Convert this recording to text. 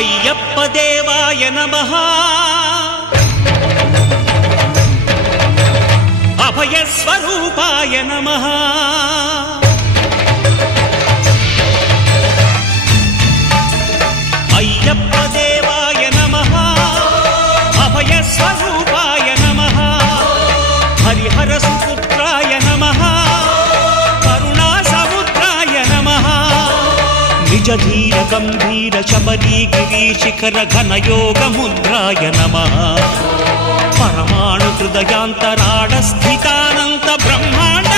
అయ్యప్ప దేవాయ నమః అభయ స్వరూపాయ నమః అయ్యప్ప దేవాయ నమః అభయ స్వరూపాయ నమః హరిహర సుపుత్రాయ నమః కరుణా సముద్రాయ నమః నిజ ధీర గంభీర శబరీ గిరి శిఖర ఘన యోగ ముద్రాయ నమః పరమాణు హృదయాంతరాళ స్థితానంత బ్రహ్మాండ